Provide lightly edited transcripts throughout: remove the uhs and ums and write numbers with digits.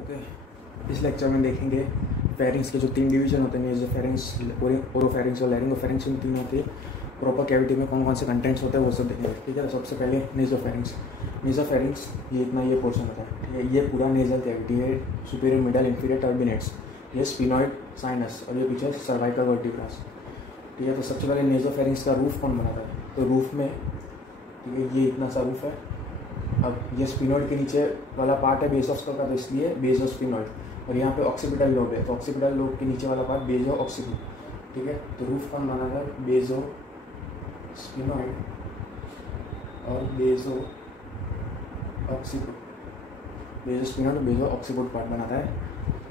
Okay, इस lecture में देखेंगे फेरिंग्स के जो 3 डिवीजन होते हैं, नेज़ोफेरिंग्स, ओरोफेरिंग्स और लैरिंगोफेरिंग्स। इन तीनों के प्रॉपर कैविटी में कौन कौन से कंटेंट्स होते हैं वो सब देखेंगे। ठीक है, तो सबसे पहले नेज़ोफेरिंग्स ये इतना ये पोर्शन होता है। ठीक है, ये पूरा नेजल कैविटी है, सुपीरियर, मिडल, इंफीरियर, टर्बिनेट्स, ये स्पिनॉइड, साइनस और ये पीछे सर्वाइकल वर्टिब्रास। ठीक है, तो सबसे पहले नेज़ोफेरिंग्स का रूफ कौन बनाता है? तो रूफ में, ठीक है, ये इतना सा रूफ है। अब ये स्पिनॉइड के नीचे वाला पार्ट है बेस ऑफ स्कल का, तो इसलिए बेस ऑफ स्पिनॉइड, और यहाँ पे ऑक्सीपिटल लोब है, तो ऑक्सीपिटल लोब के नीचे वाला पार्ट बेस ऑफ ऑक्सीपिट। ठीक है, तो रूफ कौन बनाता है? बेस ऑफ स्पिनॉइड और base of occiput, base of sphenoid और बेस ऑफ ऑक्सीपिट पार्ट बनाता है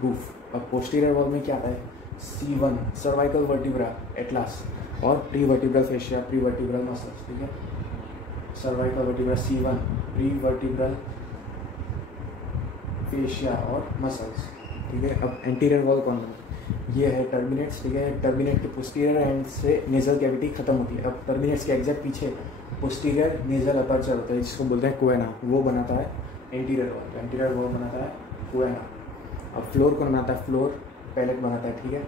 रूफ। अब पोस्टीरियर वॉल में क्या आता है? C1 सर्वाइकल वर्टिब्रा एटलास और pre vertebral fascia, pre vertebral muscles. ठीक है, cervical vertebra C1, pre vertebral fascia और मसल्स। ठीक है, अब एंटीरियर वॉल कौन है? ये है टर्बिनेट्स। ठीक है, टर्बिनेट के पोस्टीरियर एंड से नेजल कैविटी खत्म होती है। अब टर्बिनेट्स के एग्जैक्ट पीछे पोस्टीरियर नेजल अपर्चर होता है, जिसको बोलते हैं कोएना, वो बनाता है एंटीरियर वॉल। एंटीरियर वॉल बनाता है कोएना। अब फ्लोर कौन बनाता है? फ्लोर पैलेट बनाता है। ठीक है,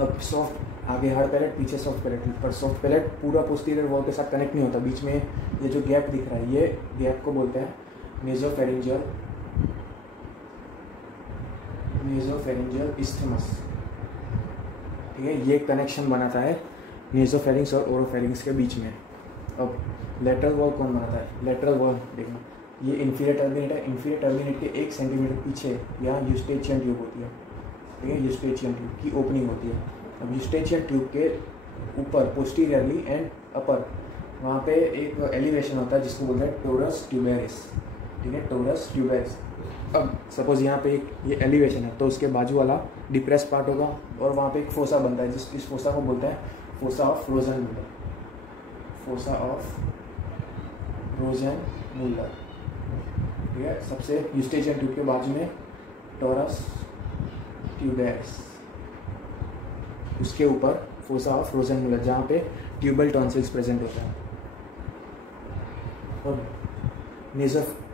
अब सॉफ्ट, आगे हार्ड पैलेट, पीछे सॉफ्ट पैलेट। पर सॉफ्ट पैलेट पूरा पोस्टीरियर वॉल के साथ कनेक्ट नहीं होता, बीच में ये जो गैप दिख रहा है, ये गैप को बोलते हैं नेज़ोफेरिंजियल इस्थमस। ठीक है, ये कनेक्शन बनाता है नेज़ोफेरिंग्स और ओरोफेरिंग्स के बीच में। अब लेटरल वॉल कौन बनाता है? लेटरल वॉल देखना, ये इंफीरियर टर्बिनेट है। इंफीरियर टर्बिनेट के 1 सेंटीमीटर पीछे यहाँ यूस्टेचियन ट्यूब होती है। ठीक है, यूस्टेचियन ट्यूब की ओपनिंग होती है। अब यूस्टेचियन ट्यूब के ऊपर पोस्टीरियरली एंड अपर वहाँ पे एक एलिवेशन होता है जिसको बोलते हैं टोरस ट्यूबेरिस। ठीक है, टोरस ट्यूबेरिस। अब सपोज यहाँ पे एक ये एलिवेशन है, तो उसके बाजू वाला डिप्रेस पार्ट होगा और वहाँ पे एक फोसा बनता है, इस फोसा को बोलते हैं fossa of Rosenmuller. Fossa of Rosenmuller. ठीक है, सबसे यूस्टेचियन ट्यूब के बाजू में टोरस ट्यूबेरिस, उसके ऊपर फोसा ऑफ रोज़नमूलर, जहाँ पे ट्यूबल टॉन्सिल्स प्रेजेंट होता है। और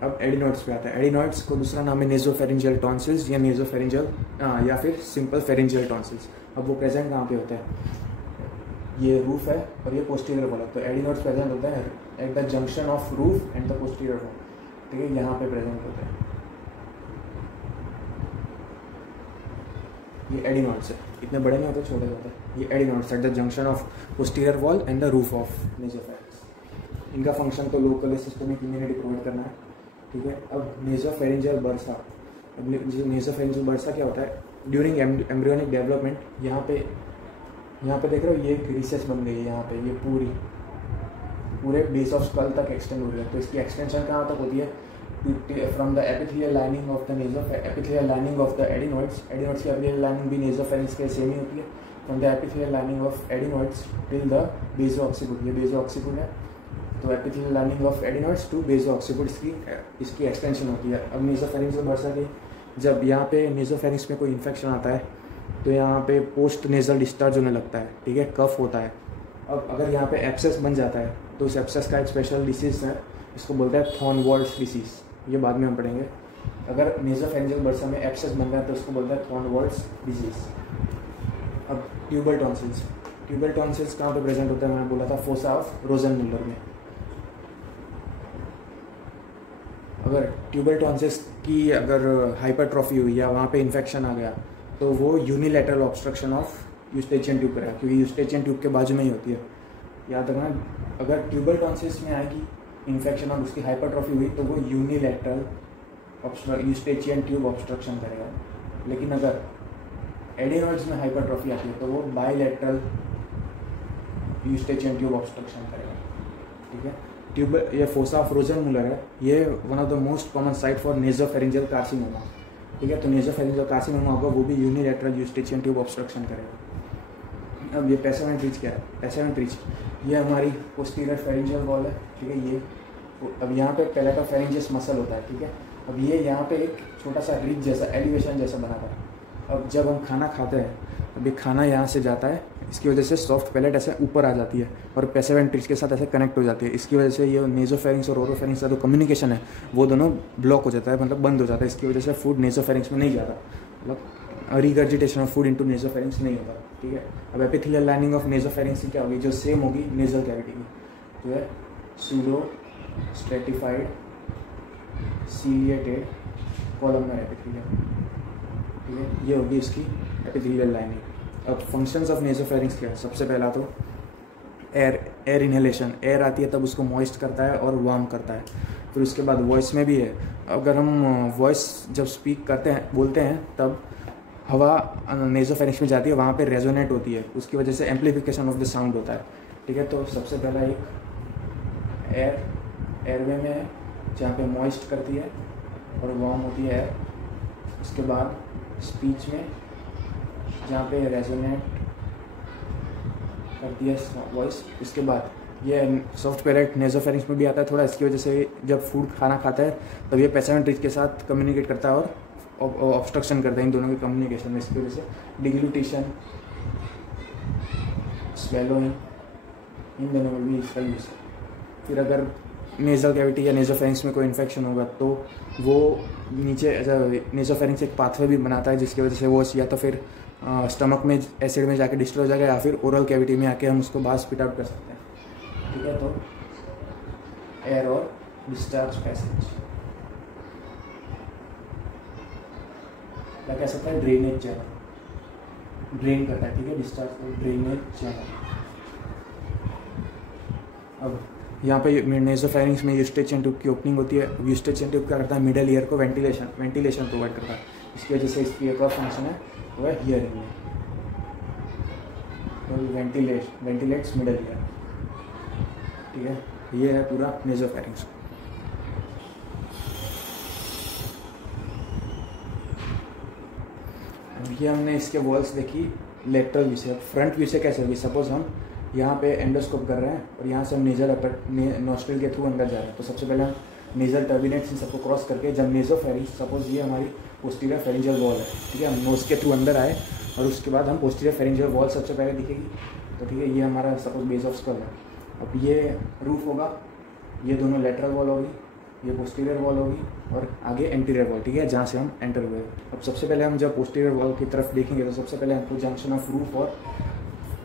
अब एडिनॉइड्स पे आता है। एडिनॉइड्स को दूसरा नाम है नेज़ोफेरिंजियल टॉन्सिल्स या नेज़ोफेरिंजियल या फिर सिंपल फेरिंजियल टॉन्सिल्स। अब वो प्रेजेंट कहाँ पे होते हैं? ये रूफ है और ये पोस्टीरियर वॉल है, तो एडिनॉइड्स प्रेजेंट होते हैं eight the junction of roof and the posterior wall. ठीक है, यहाँ पे प्रेजेंट होते हैं। ये एडिनॉइड्स है, इतने बड़े नहीं होते, छोटे होते हैं। ये adenoids at the junction of posterior wall and the roof of nasopharynx. इनका फंक्शन तो लोकल सिस्टमिक इम्यूनिटी प्रोवाइड करना है। ठीक है, अब नेज़ोफेरिंजियल बर्सा। अब नेज़ोफेरिंजियल बर्सा क्या होता है? ड्यूरिंग एम्ब्रियोनिक डेवलपमेंट यहाँ पे देख रहे हो, ये एक रिसेस बन गई है यहाँ पे, ये पूरे बेस ऑफ स्कल तक एक्सटेंड हो रही है। तो इसकी एक्सटेंशन कहाँ तक होती है? From the epithelial lining of the epithelial lining of the adenoids. Adenoids की एपिथेलियल लाइनिंग भी नेज़ोफेरिंग्स के सेम ही होती है। From the epithelial lining of adenoids till the base of occiput, ये बेस ऑफ ऑक्सीपिट है, तो epithelial lining of adenoids to base of occiput इसकी एक्सटेंशन होती है। अब नेज़ोफेरिंजियल बर्सा की, जब यहाँ पे नेज़ोफेरिंग्स में कोई इन्फेक्शन आता है तो यहाँ पे पोस्ट नेजल डिस्चार्ज होने लगता है। ठीक है, कफ होता है। अब अगर यहाँ पे एब्सेस बन जाता है तो उस एब्सेस का एक स्पेशल डिसीज़ है, इसको बोलते हैं थॉर्नवॉल्ड्स डिसीज़। ये बाद में हम पढ़ेंगे। अगर नेज़ोफेरिंजियल बर्सा में एब्सेस बन गया तो उसको बोलते हैं थॉर्नवॉल्ड्स डिजीज़। अब ट्यूबल टॉन्सिल्स। ट्यूबल टॉन्सिल्स कहाँ पे प्रेजेंट होता है? मैंने बोला था फोसा ऑफ रोज़नमूलर में। अगर ट्यूबल टॉन्सिल्स की अगर हाइपरट्रॉफी हुई या वहाँ पे इन्फेक्शन आ गया तो वो unilateral obstruction of Eustachian tube करेगा, क्योंकि यूस्टेचियन ट्यूब के बाजू में ही होती है। याद रखना, अगर ट्यूबल टॉन्सिल्स में आएगी इन्फेक्शन और उसकी हाइपरट्रॉफी हुई तो वो यूनिलैटरल यूस्टेचियन ट्यूब ऑब्स्ट्रक्शन करेगा। लेकिन अगर एडिनॉइड्स में हाइपरट्रॉफी आती है तो वो बाइलैटरल यूस्टेचियन ट्यूब ऑब्स्ट्रक्शन करेगा। ठीक है, ट्यूबल, ये फोसा ऑफ रोज़नमूलर है, ये one of the most common site for nasopharyngeal carcinoma. ठीक है, तो नेज़ोफेरिंजियल कार्सिनोमा होगा, वो भी यूनिलैटरल यूस्टेचियन ट्यूब ऑब्स्ट्रक्शन करेगा। अब ये पैसेवेंट रीच क्या है? पैसेवेंट रीच ये हमारी पोस्टीरियर फेरिंजियल वॉल है। ठीक है, ये अब यहाँ पे पैलेटोफेरिंजियस मसल होता है। ठीक है, अब ये यहाँ पे एक छोटा सा रिच जैसा एलिवेशन जैसा बना था। अब जब हम खाना खाते हैं अभी खाना यहाँ से जाता है, इसकी वजह से सॉफ्ट पैलेट ऐसे ऊपर आ जाती है और पैसिव वेंट्रिक्स के साथ ऐसे कनेक्ट हो जाती है। इसकी वजह से ये नेसोफेरिंक्स और ओरोफेरिंक्स का जो कम्युनिकेशन है वो दोनों ब्लॉक हो जाता है, मतलब बंद हो जाता है। इसकी वजह से फूड नेसोफेरिंक्स में नहीं जाता, मतलब regurgitation of food into nasopharynx नहीं होता, ठीक है। अब एपिथेलियल लाइनिंग ऑफ नेसोफेरिंक्स की क्या होगी, जो सेम होगी नेजल कैविटी की, जो है pseudo stratified ciliated columnar epithelium, ठीक है, ये होगी इसकी एपिथेलियल लाइनिंग। अब फंक्शंस ऑफ नेसोफेरिंक्स क्या है, सबसे पहला तो एयर इनहेलेशन, एयर आती है तब उसको मॉइस्ट करता है और वार्म करता है। फिर उसके बाद वॉइस में भी है, अगर हम वॉइस जब स्पीक करते हैं बोलते हैं तब हवा नेसोफेरिंक्स में जाती है, वहाँ पे रेजोनेट होती है, उसकी वजह से एम्प्लीफिकेशन ऑफ द साउंड होता है, ठीक है। तो सबसे पहला एक एयरवे में है जहाँ पे मॉइस्ट करती है और वार्म होती है एयर। उसके बाद स्पीच में जहाँ पे रेजोनेट करती है वॉइस। उसके बाद ये सॉफ्ट पैलेट नेसोफेरिंक्स में भी आता है थोड़ा, इसकी वजह से जब फूड खाना खाता है तब ये पैसिव वेंट्रिक्स के साथ कम्युनिकेट करता है और ऑब्स्ट्रक्शन करता है इन दोनों के कम्युनिकेशन में। इसकी वजह से डिग्लूटेशन, स्वेलोइंग, इन दोनों में भी इसका यूज़ है। फिर अगर नेजल कैविटी या नेसोफेरिंक्स में कोई इन्फेक्शन होगा तो वो नीचे नेसोफेरिंक्स एक पाथवे भी बनाता है, जिसकी वजह से वो या तो फिर स्टमक में एसिड में जाके डिस्ट्रॉय हो जाएगा या फिर ओरल कैविटी में आके हम उसको बाहर स्पिट आउट कर सकते हैं, ठीक है। तो एयर और डिस्चार्ज पैसेज क्या कह सकते हैं, ड्रेनेज चैनल, ड्रेन करता है, ठीक है, डिस्चार्ज को ड्रेनेज चैनल। अब यहाँ पे नेसोफेरिंक्स में यूस्टेचियन ट्यूब की ओपनिंग होती है। यूस्टेचियन ट्यूब क्या करता है, मिडल ईयर को वेंटिलेशन प्रोवाइड करता है। इसकी वजह से इसकी एक और फंक्शन है वो है हियरिंग में, तो वेंटिलेट्स मिडल ईयर, ठीक है। ये है पूरा नेसोफेरिंक्स। ये हमने इसके वॉल्स देखी लेटरल व्यू से। फ्रंट व्यू से कैसे होगी, सपोज हम यहाँ पे एंडोस्कोप कर रहे हैं और यहाँ से हम नेजल नोस्ट्रिल के थ्रू अंदर जा रहे हैं, तो सबसे पहले हम नेजल टर्बिनेट्स इन सबको क्रॉस करके जब नेसोफेरिंक्स, सपोज ये हमारी पोस्टीरियर फेरिंजियल वॉल है, ठीक है, हम नोज के थ्रू अंदर आए और उसके बाद हम पोस्टीरियर फेरिंजियल वॉल सबसे पहले दिखेगी, तो ठीक है, ये हमारा सपोज बेस ऑफ स्कल है। अब ये रूफ होगा, ये दोनों लेटरल वॉल होगी, ये पोस्टीरियर वॉल होगी और आगे एंटीरियर वॉल, ठीक है, जहाँ से हम एंटर हुए। अब सबसे पहले हम जब पोस्टीरियर वॉल की तरफ देखेंगे तो सबसे पहले हमको जंक्शन ऑफ रूफ और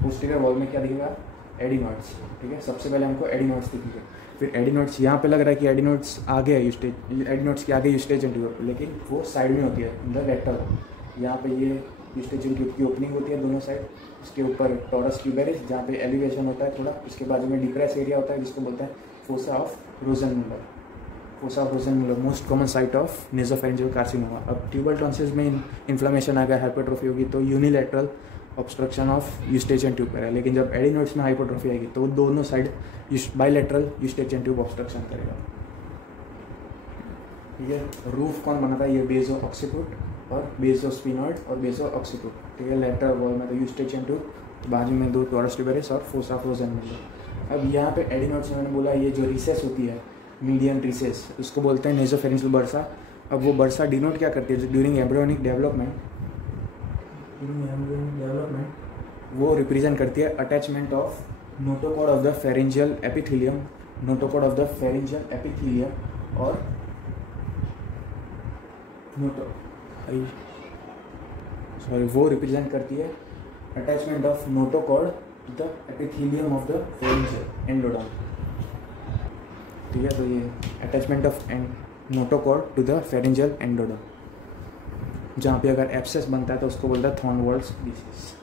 पोस्टीरियर वॉल में क्या दिखेगा, एडिनोइड्स, ठीक है। सबसे पहले हमको एडिनोइड्स दिखेंगे। फिर एडिनोइड्स यहाँ पे लग रहा है कि एडिनोइड्स आगे है एडिनोइड्स के आगे यूस्टेचियन ट्यूब, लेकिन वो साइड में होती है, इन द लेटरल। यहाँ पे ये यूस्टेचियन ट्यूब की ओपनिंग होती है दोनों साइड, उसके ऊपर टॉरस ट्यूबेरिस जहाँ पे एलिवेशन होता है थोड़ा, उसके बाद में डिप्रेस एरिया होता है जिसको बोलते हैं fossa of Rosenmuller. Fossa of Rosenmuller most common site of nasopharyngeal carcinoma. अब ट्यूबल टॉन्सिल्स में इन्फ्लेमेशन आ गया, हाइपरट्रोफी होगी, तो unilateral obstruction of Eustachian tube करेगा। लेकिन जब एडिनोइड्स में हाइपरट्रोफी आएगी तो दोनों side bilateral Eustachian tube obstruction करेगा। ये रूफ कौन बनाता है, ये बेसो ऑक्सीपिट और बेसो स्पिनॉइड और बेसो ऑक्सीपिट, ठीक है। लेटरल वॉल में तो यूस्टेचियन ट्यूब, बाजू में दो टॉरस ट्यूबेरिस और फोसा ऑफ रोजेनमुलर। अब यहाँ पे एडिनोइड्स में मैंने बोला ये जो रिसेस होती है, मीडियन रिसेस, उसको बोलते हैं नेसोफेरिंजियल बर्सा। अब वो बर्सा डिनोट क्या करती है, ड्यूरिंग एम्ब्रियोनिक डेवलपमेंट वो रिप्रेजेंट करती है attachment of notochord of the pharyngeal epithelium, notochord of the pharyngeal epithelium और वो रिप्रेजेंट करती है attachment of notochord to the epithelium of the pharyngeal endoderm, ठीक है। तो ये attachment of notochord to the pharyngeal endoderm, जहाँ पे अगर एब्सेस बनता है तो उसको बोलता है थॉर्नवॉल्स डिसीज।